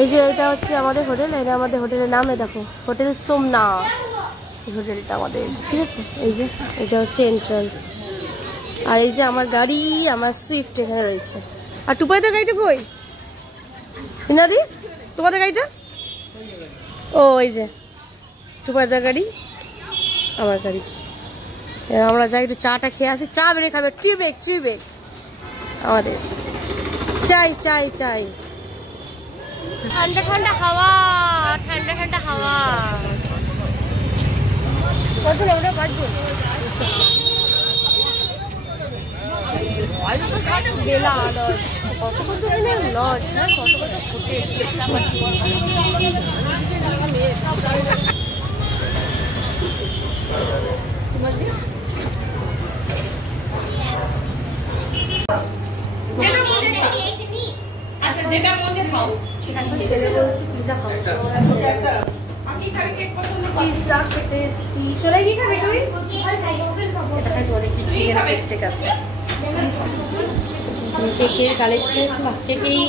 এই যে এটা হচ্ছে আমাদের হোটেল, এটা আমাদের হোটেলের নামে দেখো, হোটেল সোমনাথ এই হোটেলটা আমাদের, ঠিক আছে। এই যে এটা হচ্ছে এন্ট্রান্স, আর এই যে আমার গাড়ি, আমার সুইফট এখানে রয়েছে। আর টুপাইদের গাড়িটা কই মিনাদি, তোমাদের গাড়িটা? ও এই যে টুপাইদের গাড়ি, আমার গাড়ি। আমরা যাই একটু চাটা খেয়ে আসি, চা বেড়ে খাবে, ট্রিবেক আমাদের চাই চাই চাই, ঠান্ডা ঠান্ডা হাওয়া, ঠান্ডা ঠান্ডা হাওয়া। কত আমরা পাঁচজন বেলা লজ, কত কত লজ, হ্যাঁ কত কত হোটেল। ছেলে বলছে পিজা খাও, পিজা খেতে এসেছি। সোনাই কি খাবে তুমি? ঠিক আছে, কেকের কালেকশন, কেকেই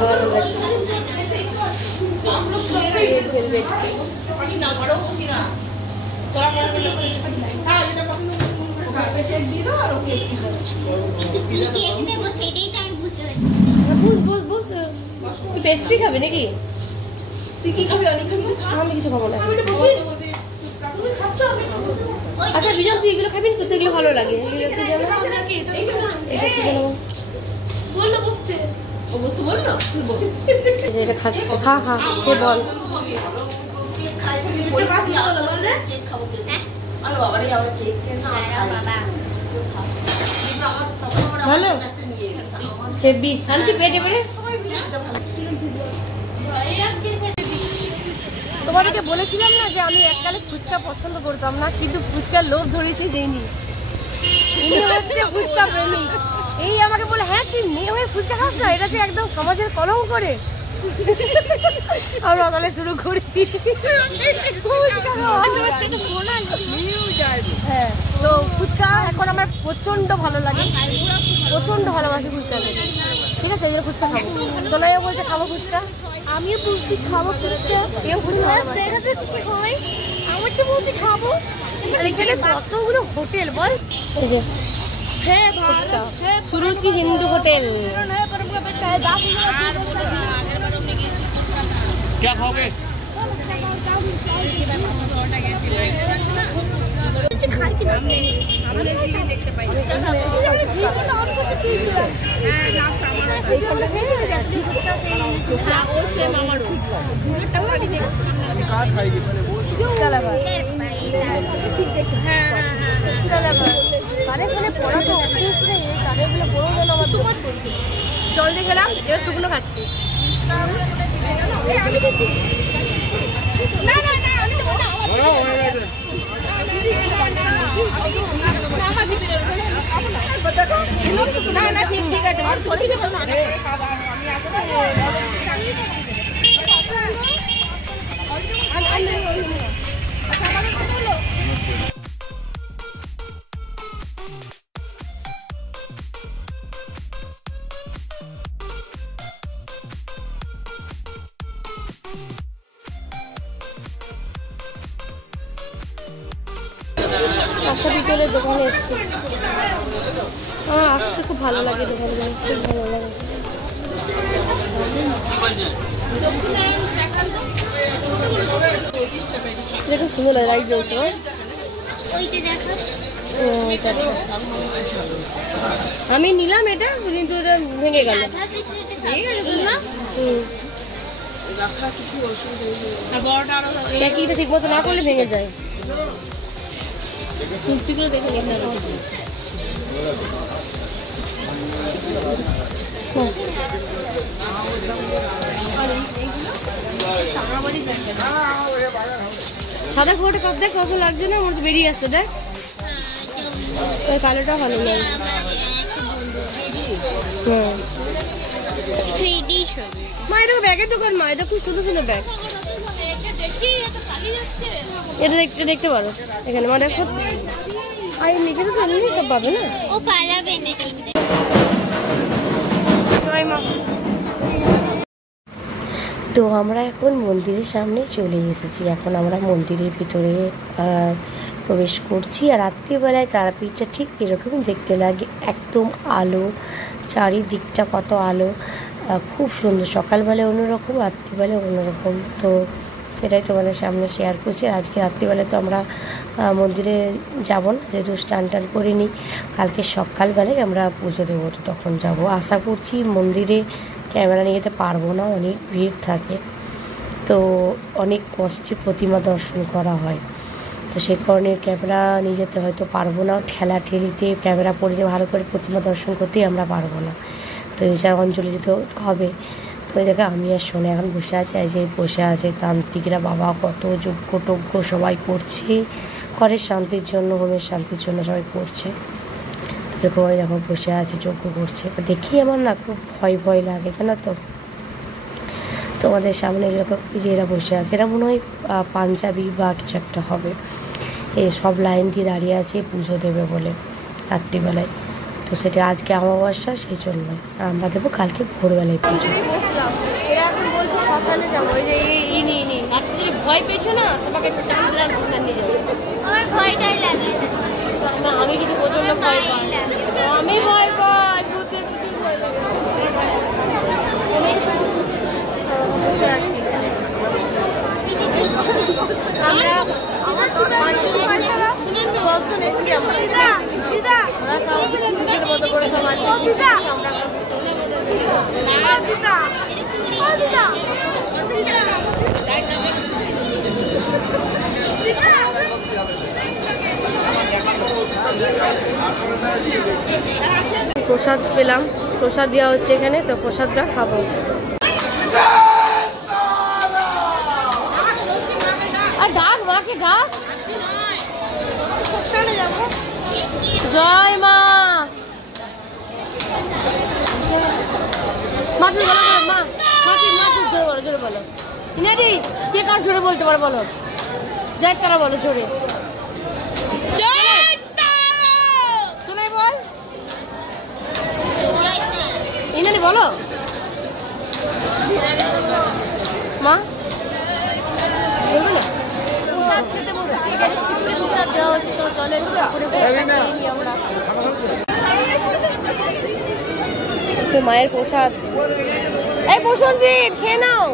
ভালো লাগে। তুই পেস্ট্রি খাবি নাকি? তুই কি খাবি? অনেক খাবি? আমি কিছু খাবো না। আচ্ছা বিজয়, তুই এগুলো খাবি না? তোর তো এগুলো ভালো লাগে। এটা খাচ্ছি, খা খা কে বল। ভালো হেভি শান্তি পেটে পেটে। তোমাদেরকে বলেছিলাম না যে আমি এককালে ফুচকা পছন্দ করতাম না, কিন্তু ফুচকার লোভ ধরেছে জেনি, ইনি হচ্ছে ফুচকা প্রেমী। এই আমাকে বলে, হ্যাঁ তুই মেয়ে হয়ে ফুচকা খাস না, এটা যে একদম সমাজের কলঙ্ক করে। আমরা তাহলে শুরু করি। হ্যাঁ তো ফুচকা এখন আমার প্রচন্ড ভালো লাগে, প্রচন্ড ভালোবাসি ফুচকা, ঠিক আছে। এই জন্য ফুচকা খাবো। সোনাইও বলছে খাবো ফুচকা, আমিও বলছি খাবো ফুচকা। আমাকে বলছি খাবো। এখানে কতগুলো হোটেল বল। এই যে হ্যাঁ ফুচকা, সুরুচি হিন্দু হোটেল। क्या खाओगे? জল দিয়ে খেলাম, এবার শুকনো খাচ্ছি। ঠিক আছে আশা বিকেলের দোকানে এসেছি। আমার আসতে খুব ভালো লাগে, দোকানে খুব ভালো লাগে। দেখো সুন্দর লাগে, লাইট জ্বলছে। আমি নিলাম এটা, কিন্তু এটা ভেঙে গেল। প্যাকিংটা ঠিক মতো না করলে ভেঙে যায়। কুর্তিগুলো দেখে নিন। সাদা ফোটা কাপ দেখ কত লাগছে না, আমার তো বেরিয়ে আসছে। দেখ ওই কালোটা ভালো লাগে। মা এটা ব্যাগের দোকান, মা এটা খুব সুন্দর সুন্দর ব্যাগ। এটা দেখতে পারো এখানে, মা দেখো। আর মেয়েকে তো এমনি সব পাবে না, ও পালাবে না। তো আমরা এখন মন্দিরের সামনে চলে এসেছি। এখন আমরা মন্দিরের ভিতরে প্রবেশ করছি। আর রাত্রিবেলায় তারাপীঠটা ঠিক এরকমই দেখতে লাগে, একদম আলো, চারিদিকটা কত আলো, খুব সুন্দর। সকালবেলায় অন্যরকম, রাত্রিবেলায় অন্যরকম। তো সেটাই তোমাদের সামনে শেয়ার করছি। আজকে রাত্রিবেলায় তো আমরা মন্দিরে যাব না, যেহেতু স্নান টান করিনি। কালকে সকালবেলায় আমরা পুজো দেবো, তো তখন যাব। আশা করছি মন্দিরে ক্যামেরা নিয়ে যেতে পারবো না, অনেক ভিড় থাকে, তো অনেক কষ্টে প্রতিমা দর্শন করা হয়। তো সেই কারণে ক্যামেরা নিয়ে যেতে হয়তো পারবো না, ঠেলাঠেলিতে ক্যামেরা পড়ে যে ভালো করে প্রতিমা দর্শন করতেই আমরা পারবো না। তো এছাড়া অঞ্জলি দিতে হবে। তো এই দেখে আমি আর সোনা এখন বসে আছে, এই যে বসে আছে তান্ত্রিকরা, বাবা কত যজ্ঞ টজ্ঞ সবাই করছে, ঘরের শান্তির জন্য, হোমের শান্তির জন্য সবাই করছে। এরকম দেখো বসে আছে, যজ্ঞ করছে। তো দেখি আমার না খুব ভয় ভয় লাগে, জানো তো। তোমাদের সামনে যেরকম এই যে এরা বসে আছে, এরা মনে হয় পাঞ্জাবি বা কিছু একটা হবে। এই সব লাইন দিয়ে দাঁড়িয়ে আছে পুজো দেবে বলে রাত্রিবেলায়। তো সেটা আজকে অমাবস্যা, সেই জন্য। আর আমরা দেবো কালকে ভোরবেলায় পুজো। বসলাম, এরা এখন বলছে শ্মশানে যাবো। ওই যে ইনি তুমি ভয় পেয়েছো না, তোমাকে একটু টান দিলাম শ্মশান নিয়ে যাবো। আমার ভয়টাই লাগে না, আমি কিন্তু প্রচন্ড ভয় পাই, আমি ভয় পাই, ভূতের প্রচুর ভয় লাগে। আমরা 10জন এসছি, আমরা সব নিজের মতো করে সব আছে। প্রসাদ পেলাম, প্রসাদ দেওয়া হচ্ছে এখানে, তো প্রসাদটা খাবো। আর ডাক মাকে, ডাক, যাবো। জয় মা। মাকে বলো, মা মাকে, মাকে জোরে বলো, জোরে বলো। ইনাদি কে কার জোরে বলতে পারে বলো? জয় তারা বলো জোরে, শুনে বল। ইনাদি বলো মা, বলবে না। প্রসাদ খেতে বসেছি, প্রসাদ দেওয়া হচ্ছে, তো চলে আমরা মায়ের প্রসাদ। এই প্রসঞ্জিৎ খেয়ে নাও।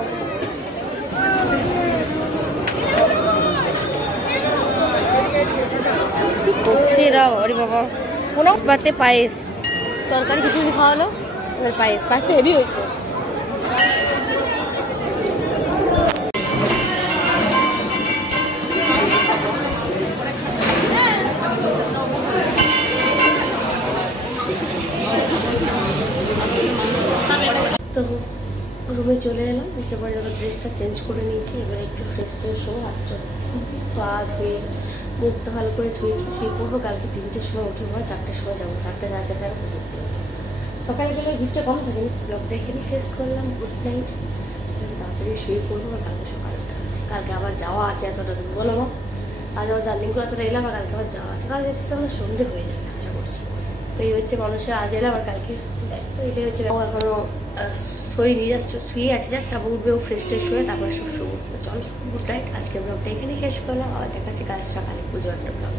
করছে এরা, আরে বাবা। কোনো পাতে পায়েস, তরকারি কিছু যদি খাওয়ালো, পায়েস, পায়েসটা হেভি হয়েছে। তো রুমে চলে এলাম, এসে পরে যখন ড্রেসটা চেঞ্জ করে নিয়েছি, এবারে একটু ফ্রেশ ফ্রেশ হয়ে হাত পা ধুয়ে মুখটা ভালো করে ধুয়ে শুয়ে পড়বো। কালকে 3টের সময় উঠে পড়া, 4টের সময় যাবো, 4টে 4:30 ঘুরতে হবে। সকালে গেলে ভিড়টা কম থাকে। ব্লগটা এখানেই শেষ করলাম, গুড নাইট। তাড়াতাড়ি শুয়ে পড়বো, আর কালকে সকালে উঠে আছে, কালকে আবার যাওয়া আছে এতটা দূর, বলো মা। আজ আবার জার্নি করে এতটা এলাম, আর কালকে আবার যাওয়া আছে। কালকে যেতে তো আমার সন্ধে হয়ে যাবে আশা করছি। তো এই হচ্ছে মানুষের, আজ এলাম আর কালকে। তো এটাই হচ্ছে, এখনো শোয়নি, জাস্ট শুয়ে আছে, জাস্ট আবার উঠবেও ফ্রেশ ট্রেশ হয়ে, তারপরে সব শুয়ে উঠবো। চল গুড নাইট। আজকে ব্লগটা এখানেই শেষ করলাম, আবার দেখা যাচ্ছে কাজ সকালে পুজো একটা ব্লগ।